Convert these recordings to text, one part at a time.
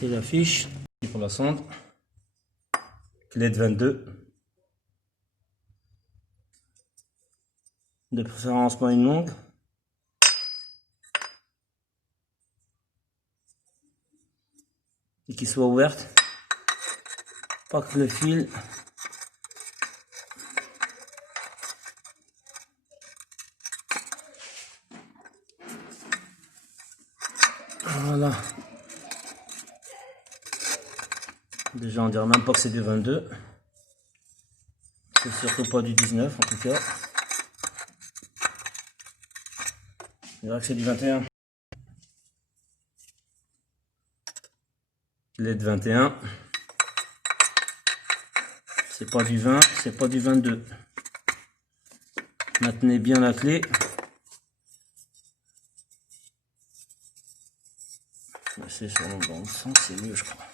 C'est la fiche pour la sonde. Clé de 22. De préférence pas une longue. Et qui soit ouverte. Pas que le fil. Voilà. Déjà on dirait même pas que c'est du 22. C'est surtout pas du 19 en tout cas. On dirait que c'est du 21. Clé de 21. C'est pas du 20, c'est pas du 22. Maintenez bien la clé. C'est sur le bon sens, c'est mieux je crois.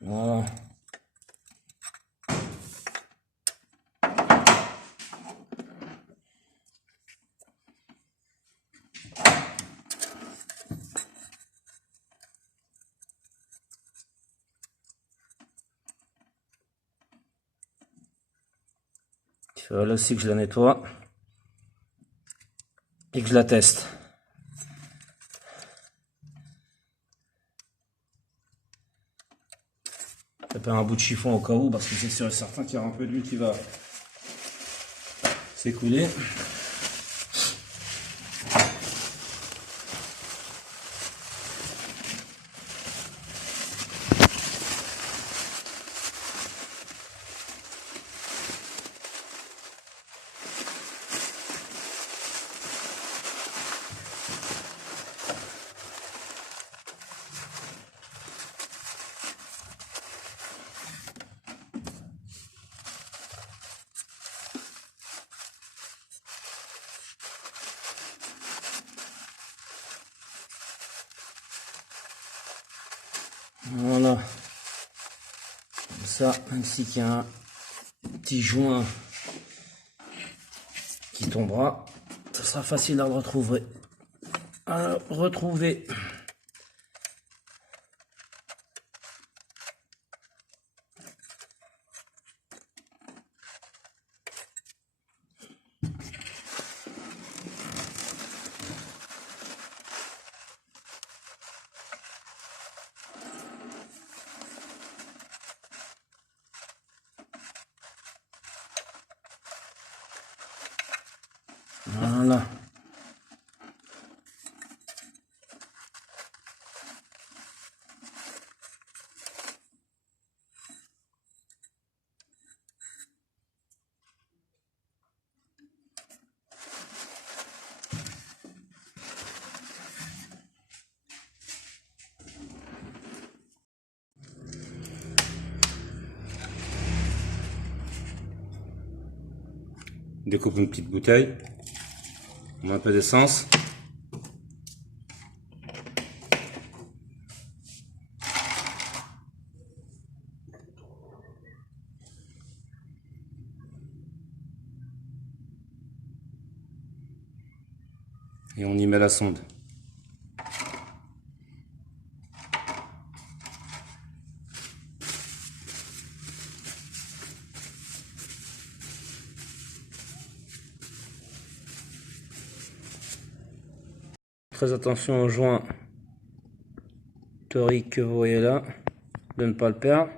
Voilà. Là aussi que je la nettoie et que je la teste. Je vais un bout de chiffon au cas où parce que c'est sûr et certain qu'il y aura un peu d'huile qui va s'écouler. Voilà. Comme ça, ainsi qu'il y a un petit joint qui tombera, ça sera facile à retrouver. Voilà. Découpe une petite bouteille, on met un peu d'essence. Et on y met la sonde. Très attention au joint torique que vous voyez là, de ne pas le perdre,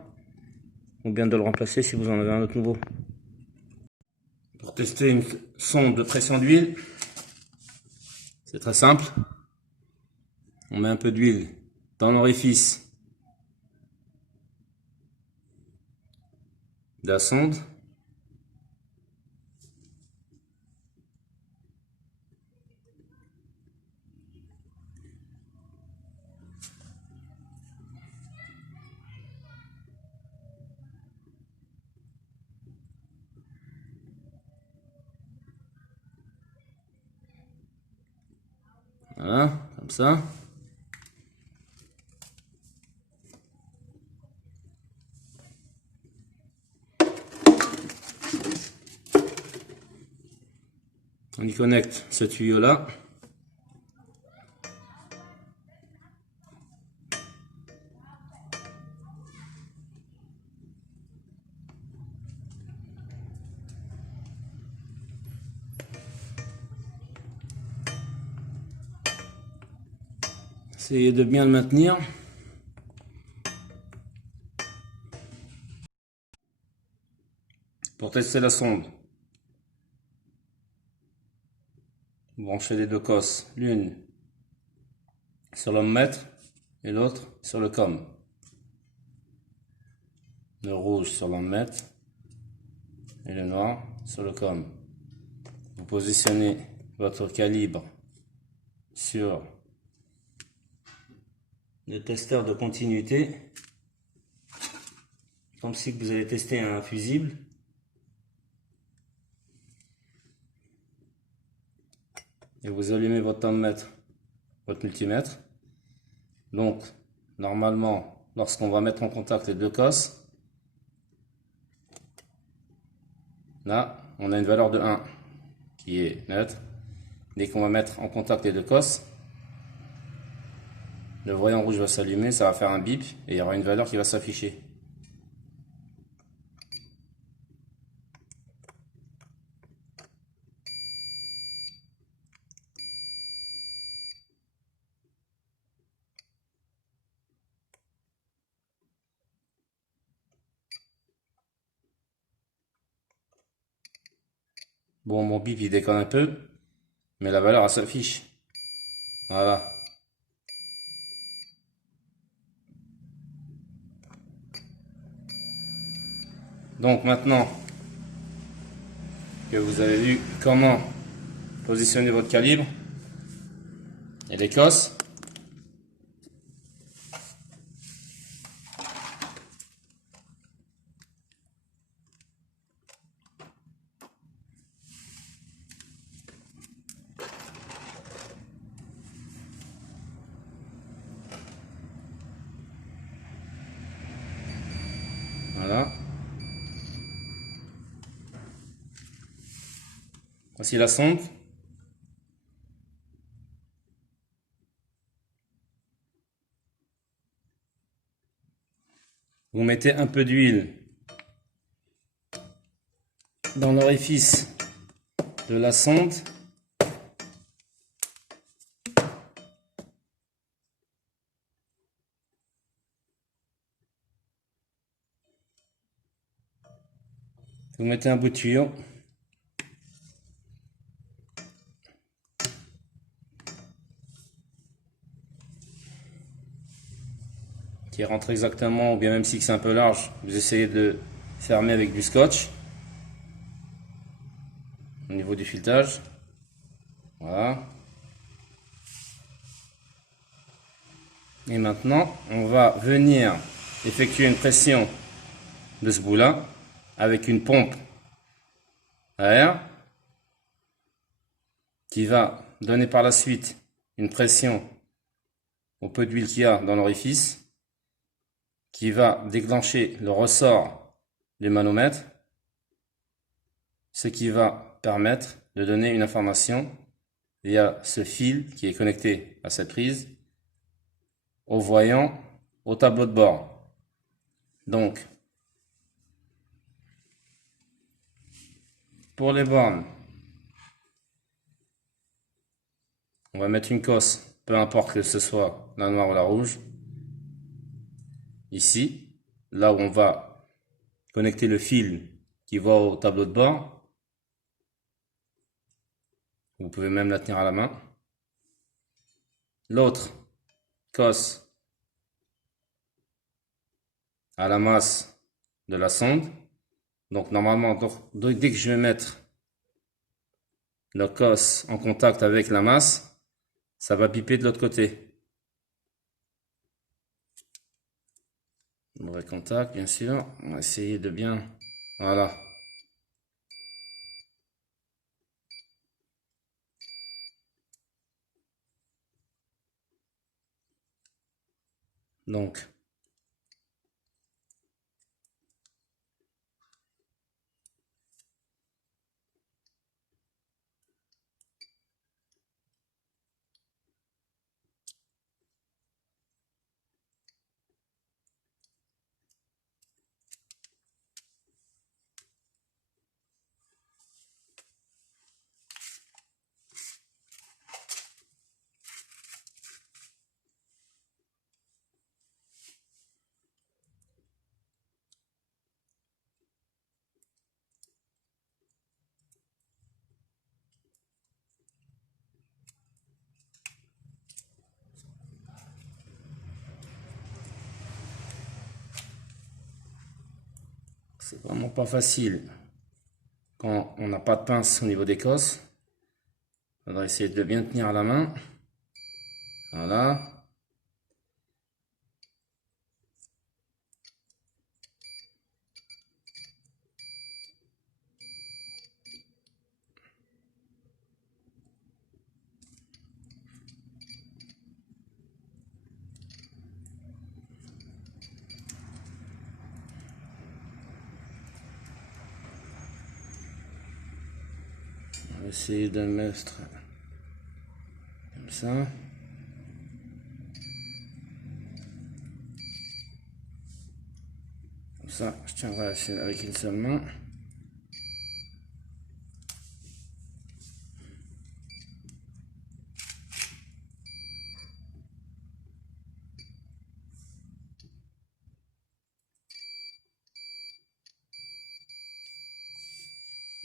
ou bien de le remplacer si vous en avez un autre nouveau. Pour tester une sonde de pression d'huile, c'est très simple. On met un peu d'huile dans l'orifice de la sonde. Voilà, comme ça. On y connecte ce tuyau là. Essayez de bien le maintenir. Pour tester la sonde, branchez les deux cosses, l'une sur l'ohmmètre et l'autre sur le COM. Le rouge sur l'ohmmètre et le noir sur le COM. Vous positionnez votre calibre sur le testeur de continuité, comme si vous allez tester un fusible. Et vous allumez votre ohmmètre, votre multimètre. Donc, normalement, lorsqu'on va mettre en contact les deux cosses, là, on a une valeur de 1 qui est neutre. Dès qu'on va mettre en contact les deux cosses, le voyant rouge va s'allumer, ça va faire un bip et il y aura une valeur qui va s'afficher. Bon, mon bip il déconne un peu, mais la valeur elle s'affiche. Voilà. Donc maintenant que vous avez vu comment positionner votre calibre et les cosses, voilà. Voici la sonde. Vous mettez un peu d'huile dans l'orifice de la sonde. Vous mettez un bout de tuyau. Qui rentre exactement, ou bien même si c'est un peu large, vous essayez de fermer avec du scotch au niveau du filetage. Voilà. Et maintenant, on va venir effectuer une pression de ce bout-là avec une pompe à air qui va donner par la suite une pression au peu d'huile qu'il y a dans l'orifice, qui va déclencher le ressort du manomètre, ce qui va permettre de donner une information via ce fil qui est connecté à cette prise au voyant au tableau de bord. Donc, pour les bornes, on va mettre une cosse, peu importe que ce soit la noire ou la rouge. Ici, là où on va connecter le fil qui va au tableau de bord. Vous pouvez même la tenir à la main. L'autre cosse à la masse de la sonde. Donc normalement, dès que je vais mettre la cosse en contact avec la masse, ça va piper de l'autre côté. Mauvais contact, bien sûr. On va essayer de bien... Voilà. Donc, c'est vraiment pas facile quand on n'a pas de pince au niveau des cosses. On va essayer de le bien tenir à la main. Voilà. On va essayer de le mettre comme ça. Comme ça, je tiendrai la chaîne avec une seule main.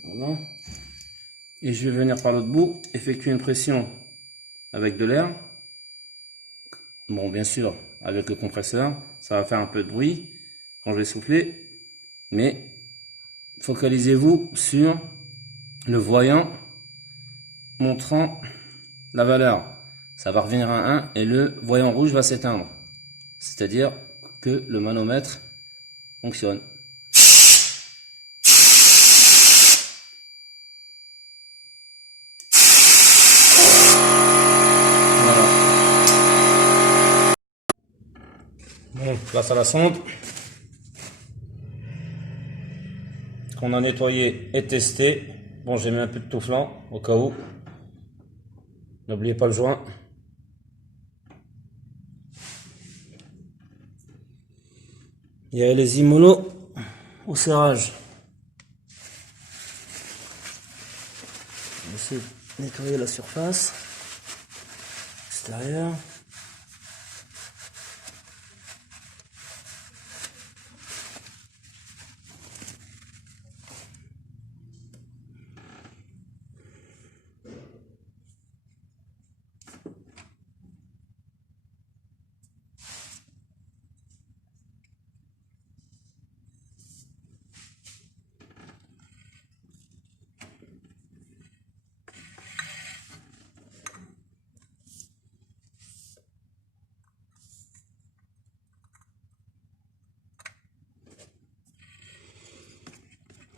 Voilà. Et je vais venir par l'autre bout, effectuer une pression avec de l'air. Bon, bien sûr, avec le compresseur, ça va faire un peu de bruit quand je vais souffler, mais focalisez-vous sur le voyant montrant la valeur. Ça va revenir à 1 et le voyant rouge va s'éteindre. C'est-à-dire que le manomètre fonctionne. Bon, place à la sonde. Qu'on a nettoyé et testé. Bon, j'ai mis un peu de tout flanc au cas où. N'oubliez pas le joint. Il y a les immolos au serrage. On va essayer de nettoyer la surface extérieure.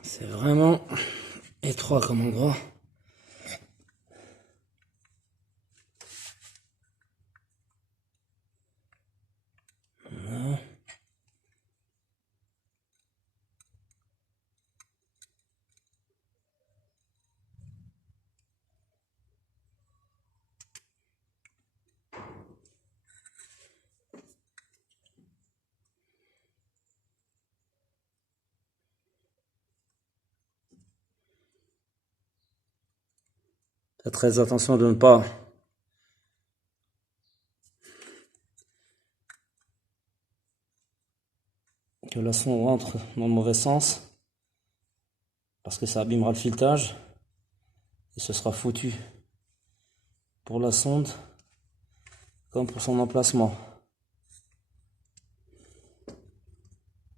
C'est vraiment étroit comme endroit. Voilà. Faites très attention de ne pas que la sonde rentre dans le mauvais sens, parce que ça abîmera le filetage et ce sera foutu pour la sonde comme pour son emplacement.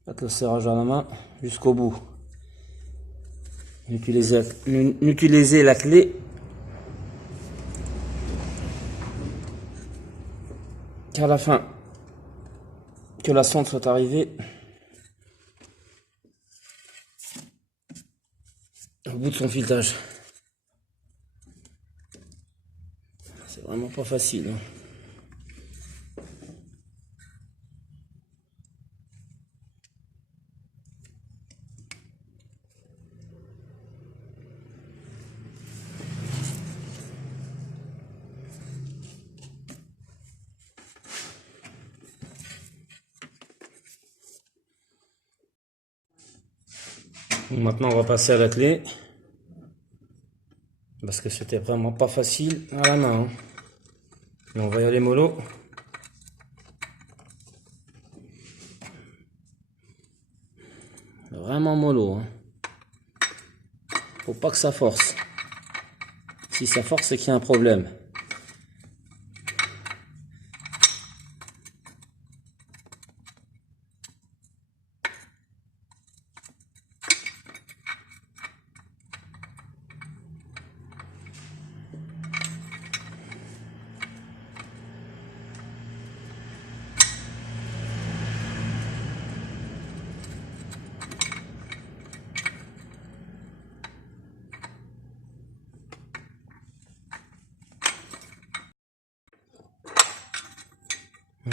Faites le serrage à la main jusqu'au bout. N'utilisez la clé qu'à la fin, que la sonde soit arrivée au bout de son filetage. C'est vraiment pas facile, hein. Maintenant, on va passer à la clé. Parce que c'était vraiment pas facile à la main. Hein. Mais on va y aller mollo. Vraiment mollo. Hein. Faut pas que ça force. Si ça force, c'est qu'il y a un problème.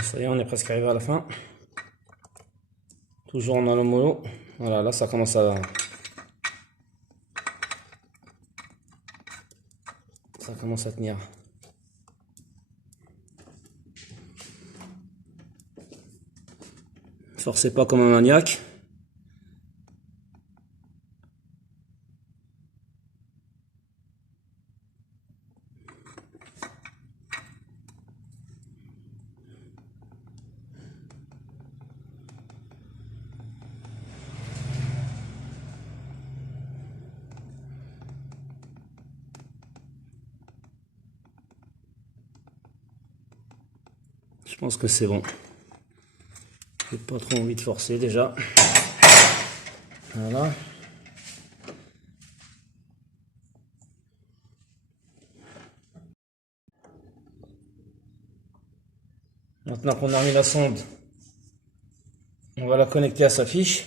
Ça y est, on est presque arrivé à la fin. Toujours on a le mollo. Voilà, là ça commence à... Ça commence à tenir. Forcez pas comme un maniaque. Je pense que c'est bon. J'ai pas trop envie de forcer déjà. Voilà. Maintenant qu'on a remis la sonde, on va la connecter à sa fiche.